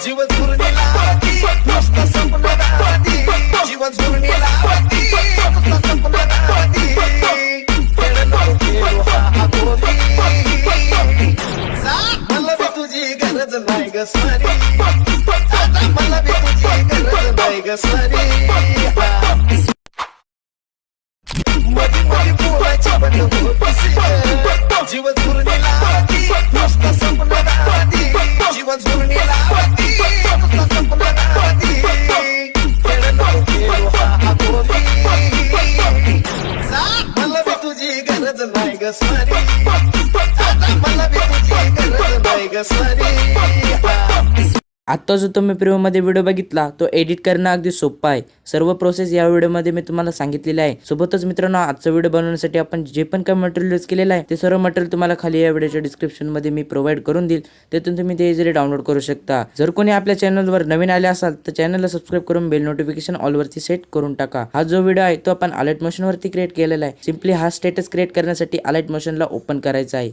जीवन चुरणीला नुसतं स्वप्न दादी, जीवन चुरणीला नुसतं स्वप्न दादी, खेळलो खेळलो हा गोरी, मला बी तुझी गरज नाही ग सारी, आता मला बी तुझी गरज नाही ग सारी, मधी मधी बोलायची बंद होतीस ग, जीवन चुरणीला नुसतं स्वप्न दादी, जीवन चुरणीला नुसतं स्वप्न दादी, खेळलो खेळलो हा गोरी, मला बी तुझी गरज नाही ग सारी, आता मला बी तुझी गरज नाही ग सारी. आत्ता जो तुम्ही प्रिव्ह्यूमध्ये व्हिडिओ बघितला तो एडिट करणं अगदी सोपं आहे. सर्व प्रोसेस या व्हिडिओमध्ये मी तुम्हाला सांगितलेली आहे. सोबतच मित्रांनो, आजचा व्हिडिओ बनवण्यासाठी आपण जे पण काही मटेरियल यूज केलेलं आहे ते सर्व मटेरियल तुम्हाला खाली या व्हिडिओच्या डिस्क्रिप्शनमध्ये मी प्रोव्हाइड करून देईल. त्यातून तुम्ही ते इझिली डाउनलोड करू शकता. जर कोणी आपल्या चॅनलवर नवीन आले असाल तर चॅनलला सबस्क्राईब करून बेल नोटिफिकेशन ऑलवरती सेट करून टाका. हा जो व्हिडिओ आहे तो आपण अलाइट मोशनवरती क्रिएट केलेला आहे. सिम्पली हा स्टेटस क्रिएट करण्यासाठी अलाइट मोशनला ओपन करायचा आहे.